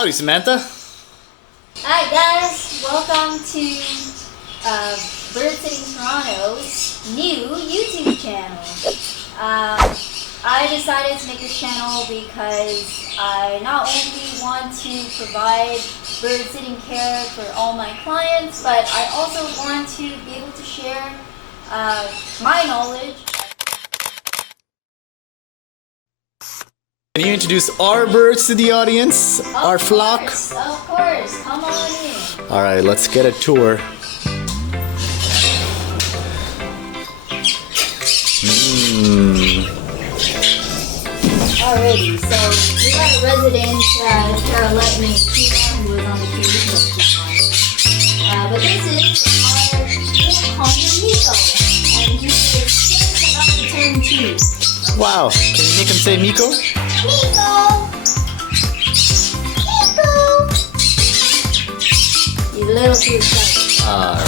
Howdy, Samantha. Hi guys, welcome to Bird Sitting Toronto's new YouTube channel. I decided to make this channel because I not only want to provide bird sitting care for all my clients, but I also want to be able to share my knowledge. Can you introduce our birds to the audience? Our flock? Of course, come on in. All right, let's get a tour. Alrighty, so we got a resident, Caroline named Tina, who was on the previous episode. But this is our little Conner Miko, and he is just about to turn 2. Wow, can you make him say Miko? Miko! Miko! He's a little too excited. Alright.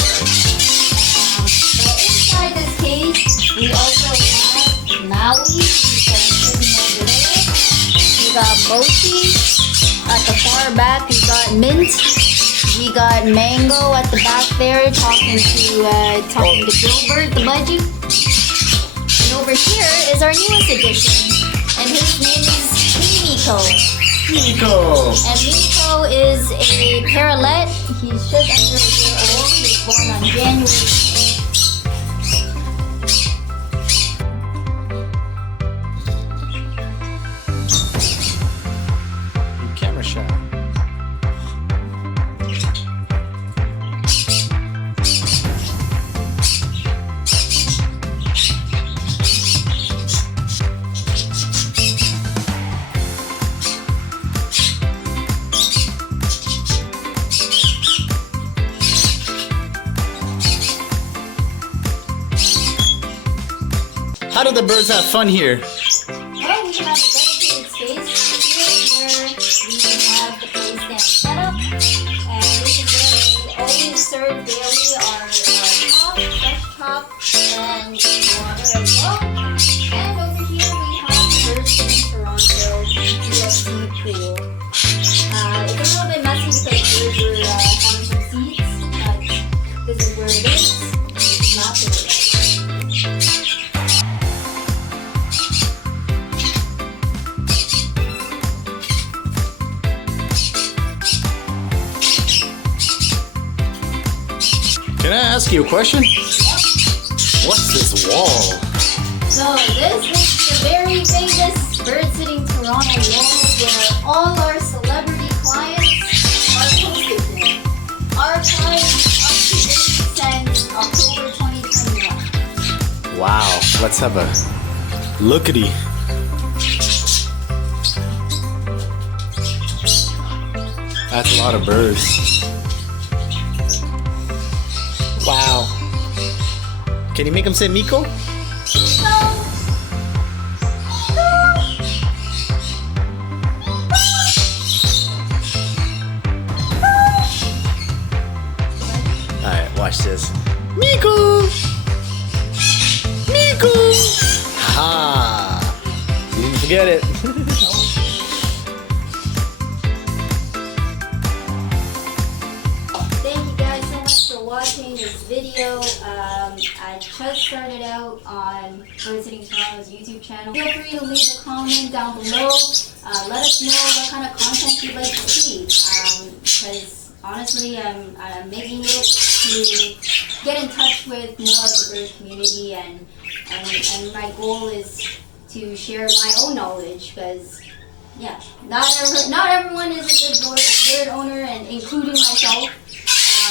But inside this cage, we also have Maui. We got Mochi at the far back. We got Mint. We got Mango at the back there, talking to Gilbert the budgie. And over here is our newest addition, and his name is Miko. Miko. And Miko is a parrotlet. He's just under a year old. He was born on January. Camera shot. How do the birds have fun here? Well, we have a dedicated space here where we have the play stand set up, and this is where we always serve daily our top, fresh top, and water as well. And over here we have the Bird Sitting Toronto UFC pool. It's a little bit messy because birds were having some seeds, but this is where it is. It's not there. Can I ask you a question? What's this wall? So this is the very famous Bird Sitting Toronto wall where all our celebrity clients are posted there. Archived up to date since October 2021. Wow, let's have a lookity. That's a lot of birds. Wow. Can you make him say Miko? Alright, watch this. Miko! Miko! Ha! You didn't forget it. Thank you guys so much for watching this video. I just started out on Bird Sitting Toronto's YouTube channel. Feel free to leave a comment down below. Let us know what kind of content you'd like to see. Because honestly, I'm making it to get in touch with more of the bird community, and my goal is to share my own knowledge. Because yeah, not everyone is a good bird owner, and including myself.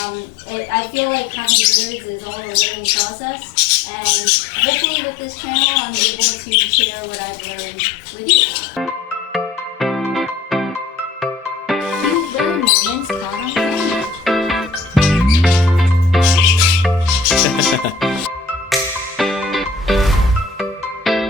I feel like having birds is all a learning process, and hopefully with this channel I'm able to share what I've learned with you.